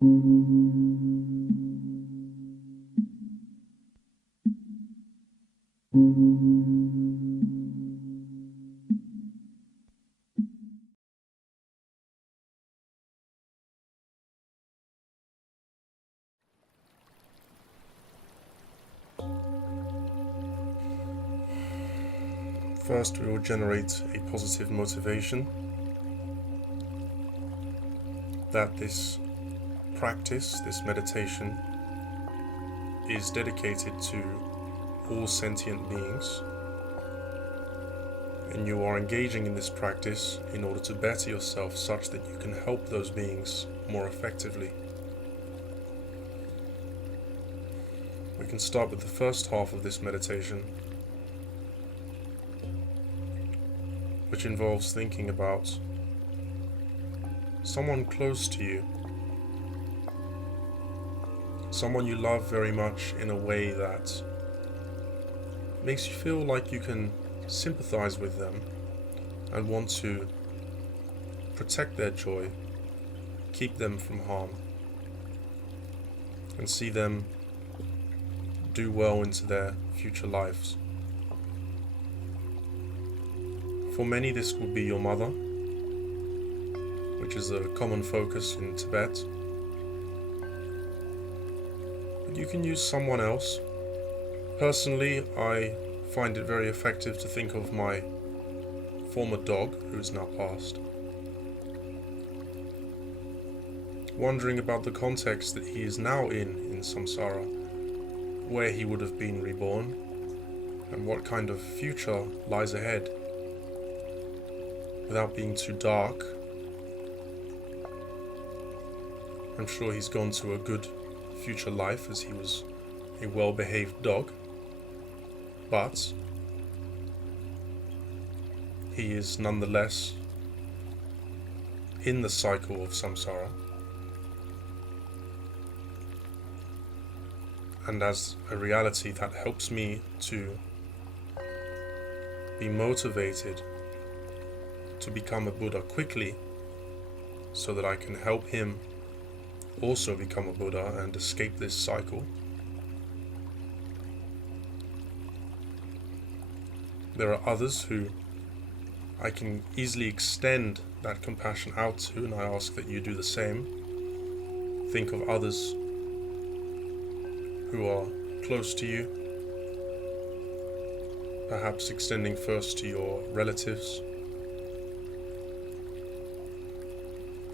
First, we will generate a positive motivation that this practice, this meditation, is dedicated to all sentient beings, and you are engaging in this practice in order to better yourself such that you can help those beings more effectively. We can start with the first half of this meditation, which involves thinking about someone close to you, someone you love very much in a way that makes you feel like you can sympathize with them and want to protect their joy, keep them from harm, and see them do well into their future lives. For many, this will be your mother, which is a common focus in Tibet. But you can use someone else. Personally, I find it very effective to think of my former dog, who is now passed. Wondering about the context that he is now in samsara, where he would have been reborn, and what kind of future lies ahead. Without being too dark, I'm sure he's gone to a good future life as he was a well-behaved dog, but he is nonetheless in the cycle of samsara, and as a reality that helps me to be motivated to become a Buddha quickly, so that I can help him also become a Buddha and escape this cycle. There are others who I can easily extend that compassion out to, and I ask that you do the same. Think of others who are close to you, perhaps extending first to your relatives,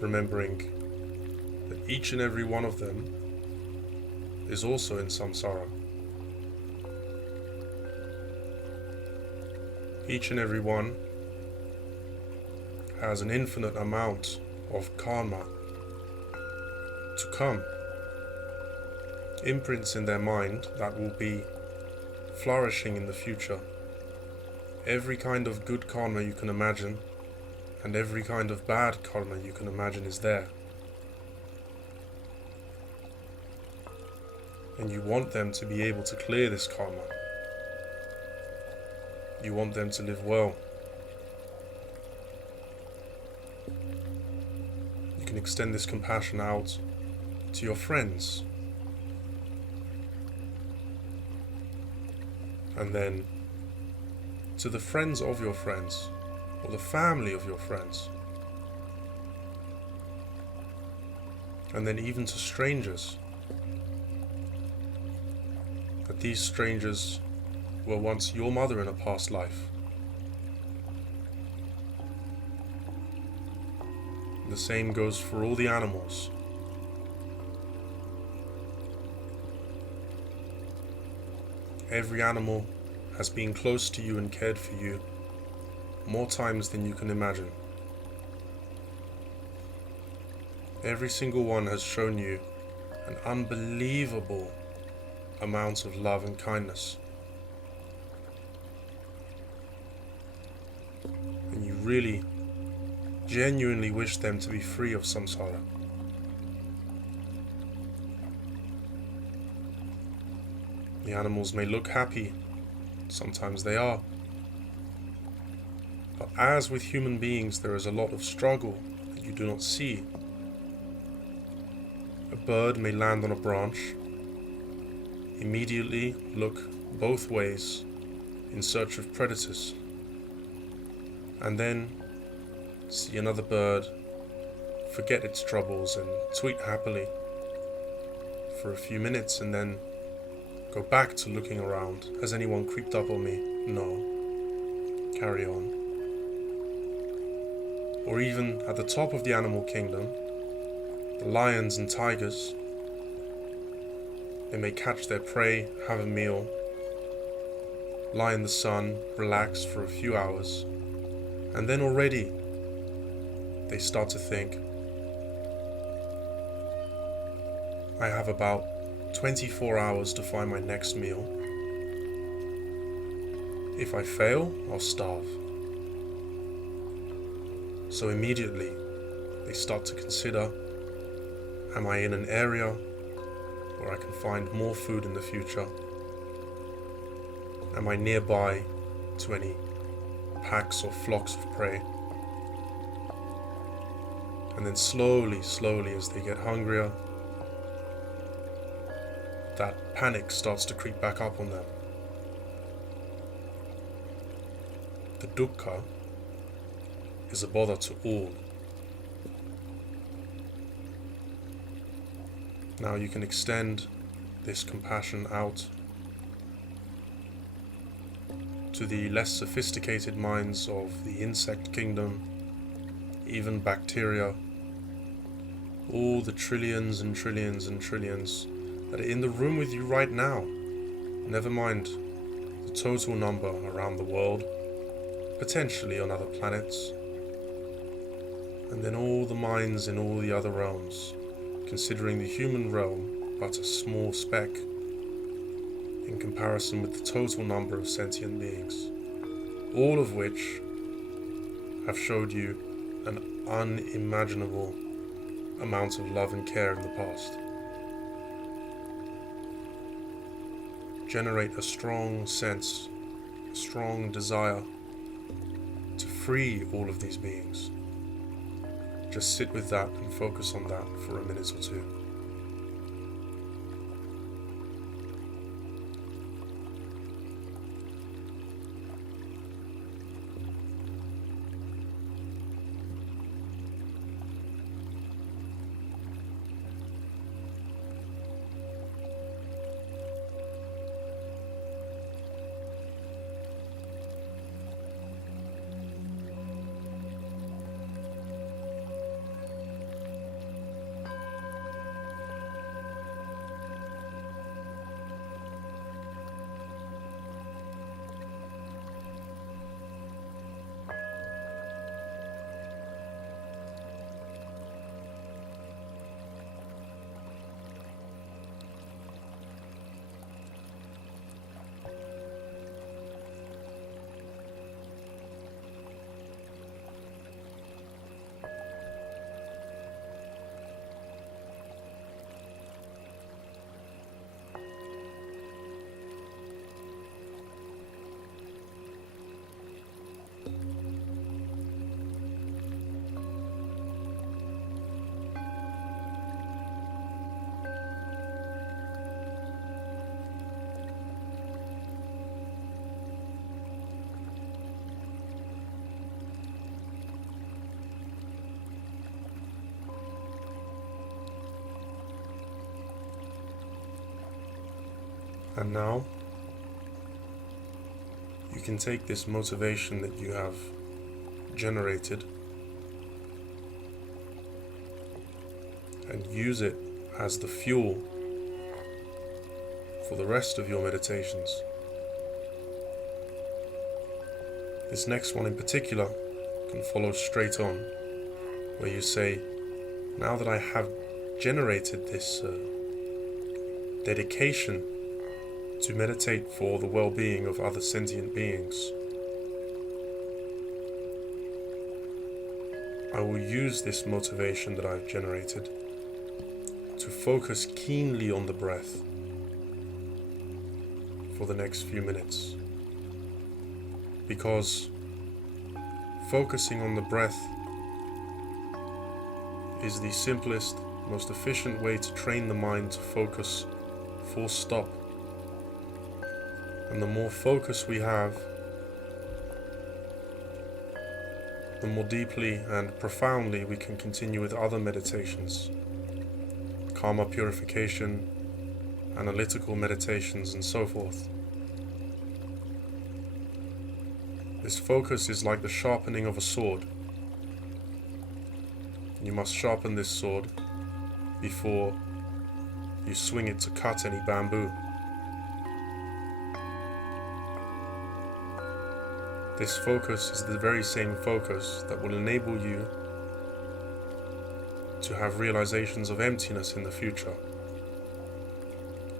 remembering that each and every one of them is also in samsara. Each and every one has an infinite amount of karma to come, imprints in their mind that will be flourishing in the future. Every kind of good karma you can imagine, and every kind of bad karma you can imagine is there. And you want them to be able to clear this karma. You want them to live well. You can extend this compassion out to your friends, and then to the friends of your friends, or the family of your friends, and then even to strangers, that these strangers were once your mother in a past life. The same goes for all the animals. Every animal has been close to you and cared for you more times than you can imagine. Every single one has shown you an unbelievable amount of love and kindness. And you really, genuinely wish them to be free of samsara. The animals may look happy, sometimes they are. But as with human beings, there is a lot of struggle that you do not see. a bird may land on a branch, immediately look both ways in search of predators, and then see another bird forget its troubles and tweet happily for a few minutes, and then go back to looking around. Has anyone creeped up on me? No. Carry on. Or even at the top of the animal kingdom, the lions and tigers, they may catch their prey, have a meal, lie in the sun, relax for a few hours, and then already they start to think, I have about 24 hours to find my next meal. If I fail, I'll starve. So immediately they start to consider, am I in an area where I can find more food in the future? Am I nearby to any packs or flocks of prey? And then slowly, as they get hungrier, that panic starts to creep back up on them. The dukkha is a bother to all. Now you can extend this compassion out to the less sophisticated minds of the insect kingdom, even bacteria, all the trillions and trillions and trillions that are in the room with you right now. Never mind the total number around the world, potentially on other planets, and then all the minds in all the other realms, considering the human realm but a small speck in comparison with the total number of sentient beings, all of which have showed you an unimaginable amount of love and care in the past. Generate a strong sense, a strong desire to free all of these beings. Just sit with that and focus on that for a minute or two. And now, you can take this motivation that you have generated and use it as the fuel for the rest of your meditations. This next one in particular can follow straight on, where you say, now that I have generated this dedication to meditate for the well-being of other sentient beings, I will use this motivation that I've generated to focus keenly on the breath for the next few minutes, because focusing on the breath is the simplest most efficient way to train the mind to focus full stop. And the more focus we have, the more deeply and profoundly we can continue with other meditations, karma purification, analytical meditations, and so forth. This focus is like the sharpening of a sword. You must sharpen this sword before you swing it to cut any bamboo. This focus is the very same focus that will enable you to have realizations of emptiness in the future.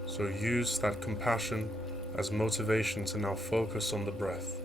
So use that compassion as motivation to now focus on the breath.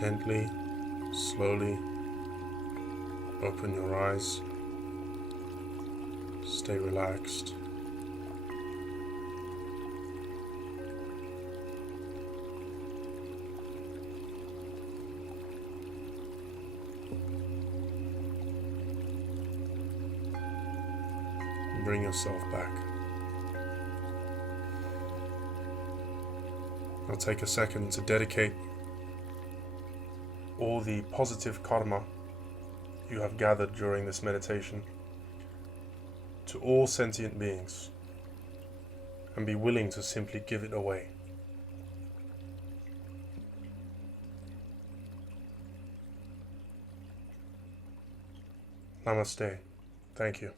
Gently, slowly, open your eyes, stay relaxed. Bring yourself back. Now take a second to dedicate all the positive karma you have gathered during this meditation to all sentient beings, and be willing to simply give it away. Namaste. Thank you.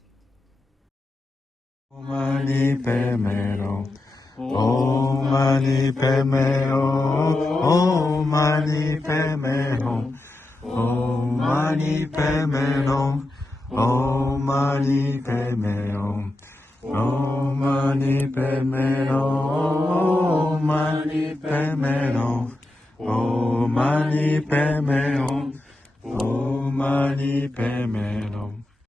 Om Mani Pedme Hom. Om Mani Pedme Hom. Om Mani Pedme Hom. Om Mani Pedme Hom. Om Mani Pedme Hom. Om Mani Pedme Hom. Om Mani Pedme Hom. Om Mani Pedme Hom. Om Mani Pedme Hom.